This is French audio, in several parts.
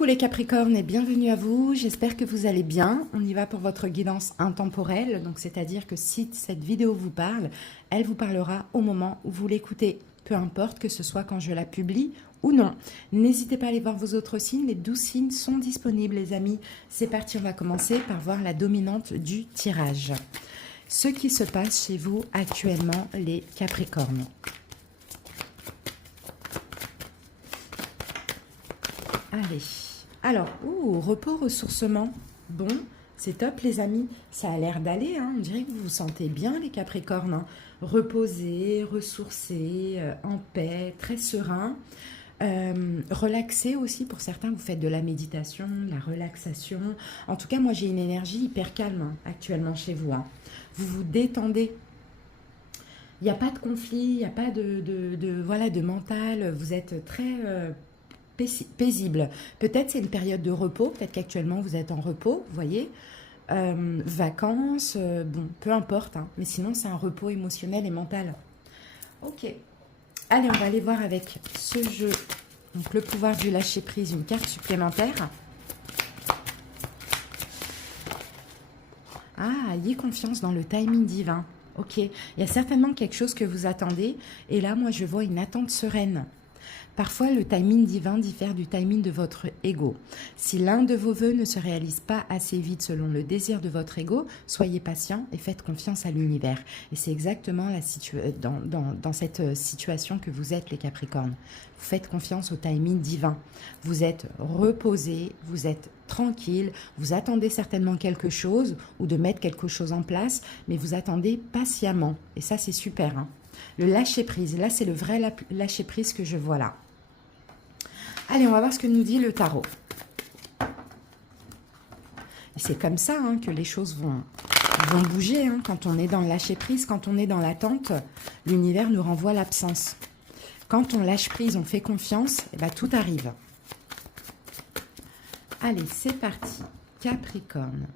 Coucou les Capricornes et bienvenue à vous, j'espère que vous allez bien. On y va pour votre guidance intemporelle, donc c'est-à-dire que si cette vidéo vous parle, elle vous parlera au moment où vous l'écoutez, peu importe que ce soit quand je la publie ou non. N'hésitez pas à aller voir vos autres signes, les 12 signes sont disponibles les amis. C'est parti, on va commencer par voir la dominante du tirage. Ce qui se passe chez vous actuellement les Capricornes. Allez, alors, repos, ressourcement, bon, c'est top les amis, ça a l'air d'aller, hein. On dirait que vous vous sentez bien les Capricornes, hein. Reposés, ressourcés, en paix, très serein, relaxés aussi, pour certains vous faites de la méditation, de la relaxation, en tout cas moi j'ai une énergie hyper calme hein, actuellement chez vous, hein. Vous vous détendez. Il n'y a pas de conflit, il n'y a pas de mental, vous êtes très paisible. Peut-être c'est une période de repos, peut-être qu'actuellement vous êtes en repos, vous voyez, vacances, bon, peu importe, hein, mais sinon c'est un repos émotionnel et mental. Ok, allez, on va aller voir avec ce jeu, donc le pouvoir du lâcher-prise, une carte supplémentaire. Ah, ayez confiance dans le timing divin. Ok, il y a certainement quelque chose que vous attendez, et là, moi, je vois une attente sereine. Parfois, le timing divin diffère du timing de votre ego. Si l'un de vos vœux ne se réalise pas assez vite selon le désir de votre ego, soyez patient et faites confiance à l'univers. Et c'est exactement dans cette situation que vous êtes, les Capricornes. Vous faites confiance au timing divin. Vous êtes reposé, vous êtes tranquille, vous attendez certainement quelque chose ou de mettre quelque chose en place, mais vous attendez patiemment. Et ça, c'est super, hein. Le lâcher-prise, là, c'est le vrai lâcher-prise que je vois là. Allez, on va voir ce que nous dit le tarot. Et c'est comme ça hein, que les choses vont bouger. Hein, quand on est dans le lâcher-prise, quand on est dans l'attente, l'univers nous renvoie l'absence. Quand on lâche prise, on fait confiance, et ben, tout arrive. Allez, c'est parti. Capricorne.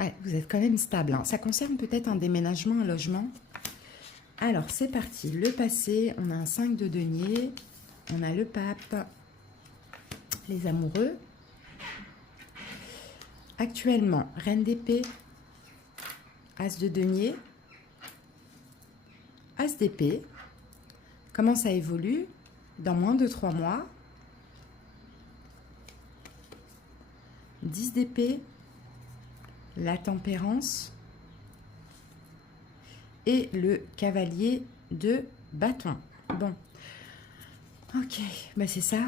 Ouais, vous êtes quand même stable. Hein. Ça concerne peut-être un déménagement, un logement. Alors, c'est parti. Le passé, on a un 5 de denier. On a le pape. Les amoureux. Actuellement, reine d'épée. As de denier. As d'épée. Comment ça évolue? Dans moins de 3 mois. 10 d'épée. La tempérance et le cavalier de bâton. Bon, ok, bah c'est ça,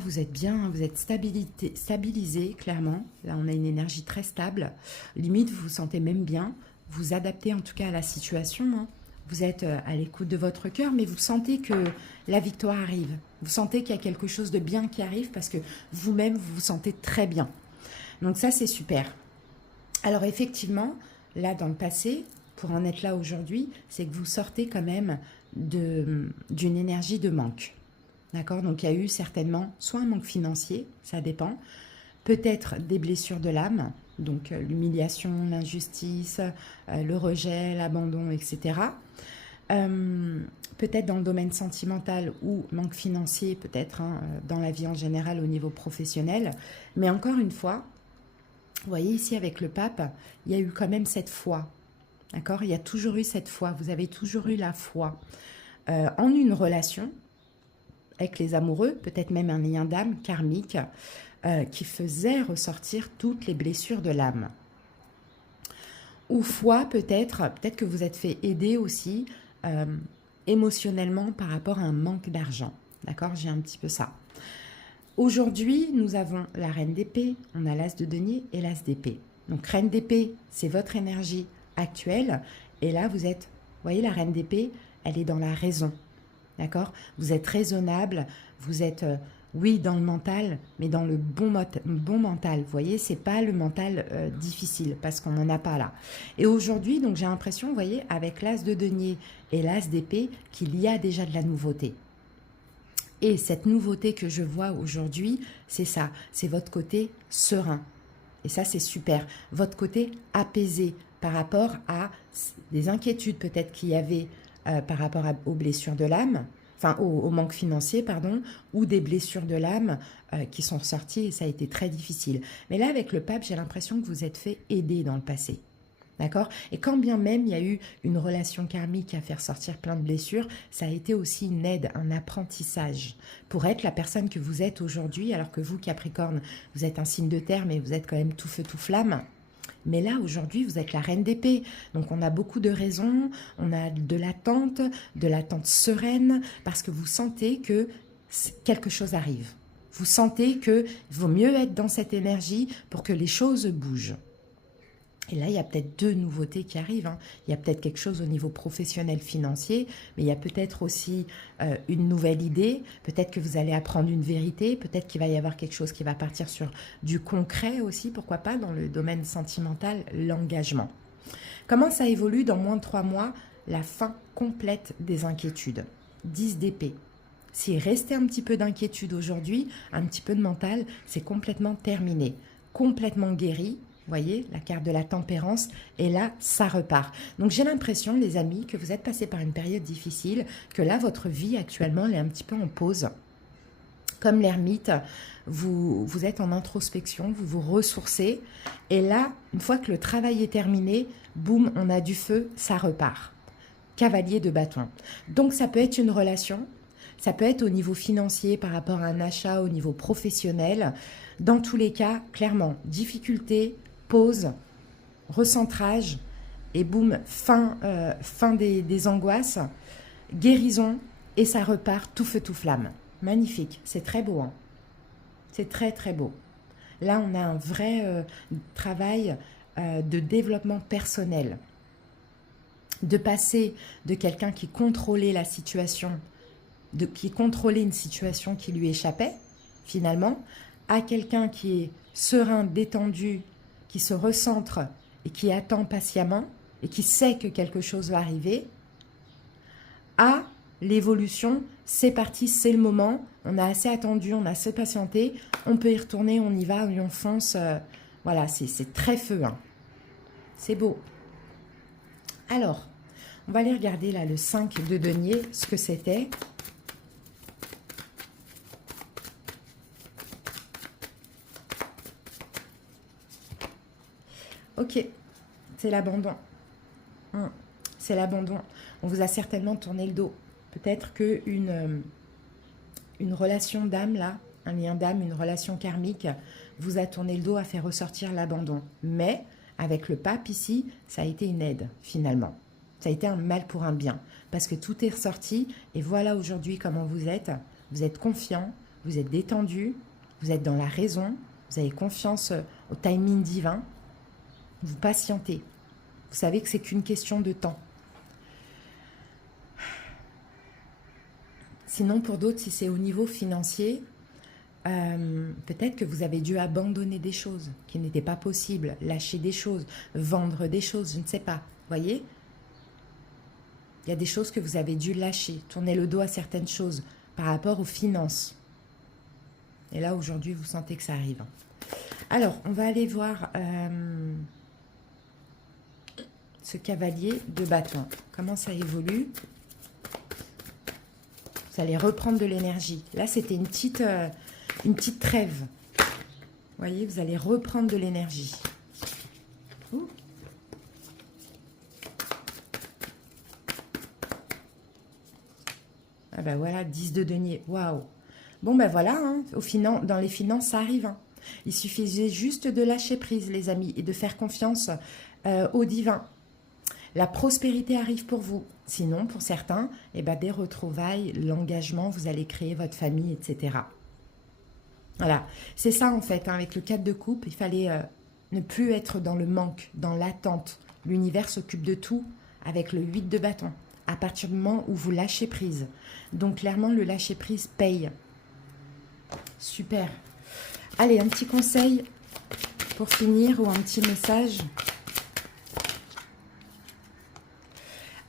vous êtes bien, vous êtes stabilisé, clairement. Là, on a une énergie très stable. Limite, vous vous sentez même bien. Vous adaptez en tout cas à la situation. Hein. Vous êtes à l'écoute de votre cœur, mais vous sentez que la victoire arrive. Vous sentez qu'il y a quelque chose de bien qui arrive parce que vous-même, vous vous sentez très bien. Donc ça, c'est super. Alors effectivement, là dans le passé, pour en être là aujourd'hui, c'est que vous sortez quand même d'une énergie de manque. D'accord? Donc il y a eu certainement soit un manque financier, ça dépend, peut-être des blessures de l'âme, donc l'humiliation, l'injustice, le rejet, l'abandon, etc. Peut-être dans le domaine sentimental ou manque financier, peut-être hein, dans la vie en général au niveau professionnel. Mais encore une fois, vous voyez ici avec le pape, il y a eu quand même cette foi, d'accord? Il y a toujours eu cette foi, vous avez toujours eu la foi en une relation avec les amoureux, peut-être même un lien d'âme karmique qui faisait ressortir toutes les blessures de l'âme. Ou foi peut-être que vous êtes fait aider aussi émotionnellement par rapport à un manque d'argent, d'accord? J'ai un petit peu ça. Aujourd'hui, nous avons la reine d'épée, on a l'as de denier et l'as d'épée. Donc, reine d'épée, c'est votre énergie actuelle. Et là, vous êtes, vous voyez, la reine d'épée, elle est dans la raison. D'accord? Vous êtes raisonnable, vous êtes, oui, dans le mental, mais dans le bon mental. Vous voyez, c'est pas le mental difficile, parce qu'on n'en a pas là. Et aujourd'hui, donc j'ai l'impression, vous voyez, avec l'as de denier et l'as d'épée, qu'il y a déjà de la nouveauté. Et cette nouveauté que je vois aujourd'hui, c'est ça, c'est votre côté serein. Et ça, c'est super. Votre côté apaisé par rapport à des inquiétudes peut-être qu'il y avait par rapport aux blessures de l'âme. enfin au manque financier, pardon, ou des blessures de l'âme qui sont ressorties et ça a été très difficile. Mais là, avec le pape, j'ai l'impression que vous êtes fait aider dans le passé. D'accord? Et quand bien même il y a eu une relation karmique qui a fait ressortir plein de blessures, ça a été aussi une aide, un apprentissage pour être la personne que vous êtes aujourd'hui, alors que vous, Capricorne, vous êtes un signe de terre, mais vous êtes quand même tout feu, tout flamme. Mais là, aujourd'hui, vous êtes la reine d'épée. Donc, on a beaucoup de raisons, on a de l'attente sereine, parce que vous sentez que quelque chose arrive. Vous sentez qu'il vaut mieux être dans cette énergie pour que les choses bougent. Et là, il y a peut-être deux nouveautés qui arrivent. Hein. Il y a peut-être quelque chose au niveau professionnel financier, mais il y a peut-être aussi une nouvelle idée. Peut-être que vous allez apprendre une vérité. Peut-être qu'il va y avoir quelque chose qui va partir sur du concret aussi, pourquoi pas, dans le domaine sentimental, l'engagement. Comment ça évolue dans moins de 3 mois? La fin complète des inquiétudes. 10 d'épée. S'il restait un petit peu d'inquiétude aujourd'hui, un petit peu de mental, c'est complètement terminé. Complètement guéri. Vous voyez, la carte de la tempérance, et là, ça repart. Donc, j'ai l'impression, les amis, que vous êtes passés par une période difficile, que là, votre vie, actuellement, elle est un petit peu en pause. Comme l'ermite, vous êtes en introspection, vous vous ressourcez, et là, une fois que le travail est terminé, boum, on a du feu, ça repart. Cavalier de bâton. Donc, ça peut être une relation, ça peut être au niveau financier, par rapport à un achat, au niveau professionnel. Dans tous les cas, clairement, difficulté, pause, recentrage et boum, fin des angoisses, guérison et ça repart tout feu tout flamme. Magnifique, c'est très beau. Hein, c'est très très beau. Là, on a un vrai travail de développement personnel. De passer de quelqu'un qui contrôlait la situation, qui contrôlait une situation qui lui échappait, finalement, à quelqu'un qui est serein, détendu, qui se recentre et qui attend patiemment et qui sait que quelque chose va arriver, à l'évolution, c'est parti, c'est le moment, on a assez attendu, on a assez patienté, on peut y retourner, on y va, on fonce, voilà, c'est très feu, hein. C'est beau. Alors, on va aller regarder là le 5 de denier, ce que c'était. Ok, c'est l'abandon. C'est l'abandon. On vous a certainement tourné le dos. Peut-être qu'une relation d'âme, là, un lien d'âme, une relation karmique, vous a tourné le dos, à faire ressortir l'abandon. Mais, avec le pape ici, ça a été une aide, finalement. Ça a été un mal pour un bien. Parce que tout est ressorti, et voilà aujourd'hui comment vous êtes. Vous êtes confiant, vous êtes détendu, vous êtes dans la raison, vous avez confiance au timing divin. Vous patientez. Vous savez que c'est qu'une question de temps. Sinon, pour d'autres, si c'est au niveau financier, peut-être que vous avez dû abandonner des choses qui n'étaient pas possibles, lâcher des choses, vendre des choses, je ne sais pas. Vous voyez? Il y a des choses que vous avez dû lâcher, tourner le dos à certaines choses par rapport aux finances. Et là, aujourd'hui, vous sentez que ça arrive. Alors, on va aller voir... ce cavalier de bâton. Comment ça évolue? Vous allez reprendre de l'énergie. Là, c'était une petite trêve. Vous voyez, vous allez reprendre de l'énergie. Ah ben voilà, 10 de denier. Waouh! Bon ben voilà, hein, dans les finances, ça arrive. Hein. Il suffisait juste de lâcher prise, les amis, et de faire confiance au divin. La prospérité arrive pour vous. Sinon, pour certains, eh ben, des retrouvailles, l'engagement, vous allez créer votre famille, etc. Voilà, c'est ça en fait. Hein, avec le 4 de coupe, il fallait ne plus être dans le manque, dans l'attente. L'univers s'occupe de tout avec le 8 de bâton. À partir du moment où vous lâchez prise. Donc clairement, le lâcher prise paye. Super. Allez, un petit conseil pour finir ou un petit message.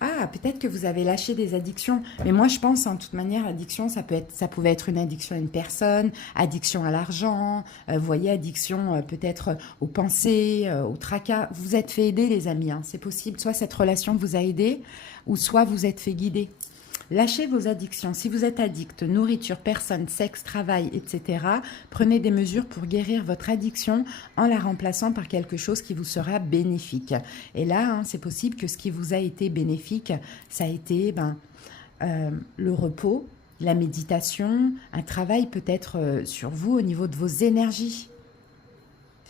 Ah, peut-être que vous avez lâché des addictions. Mais moi, je pense, en toute manière, addiction, ça pouvait être une addiction à une personne, addiction à l'argent, vous voyez, addiction peut-être aux pensées, au tracas. Vous êtes fait aider, les amis, hein, c'est possible. Soit cette relation vous a aidé, ou soit vous êtes fait guider. Lâchez vos addictions. Si vous êtes addict, nourriture, personne, sexe, travail, etc., prenez des mesures pour guérir votre addiction en la remplaçant par quelque chose qui vous sera bénéfique. Et là, c'est possible que ce qui vous a été bénéfique, ça a été le repos, la méditation, un travail peut-être sur vous au niveau de vos énergies.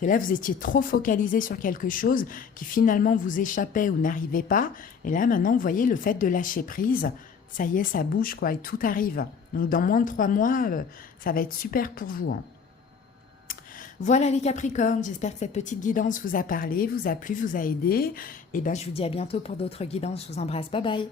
Et là, vous étiez trop focalisé sur quelque chose qui finalement vous échappait ou n'arrivait pas. Et là, maintenant, vous voyez, le fait de lâcher prise, ça y est, ça bouge, quoi, et tout arrive. Donc, dans moins de 3 mois, ça va être super pour vous, hein. Voilà les Capricornes, j'espère que cette petite guidance vous a parlé, vous a plu, vous a aidé. Et je vous dis à bientôt pour d'autres guidances. Je vous embrasse, bye bye.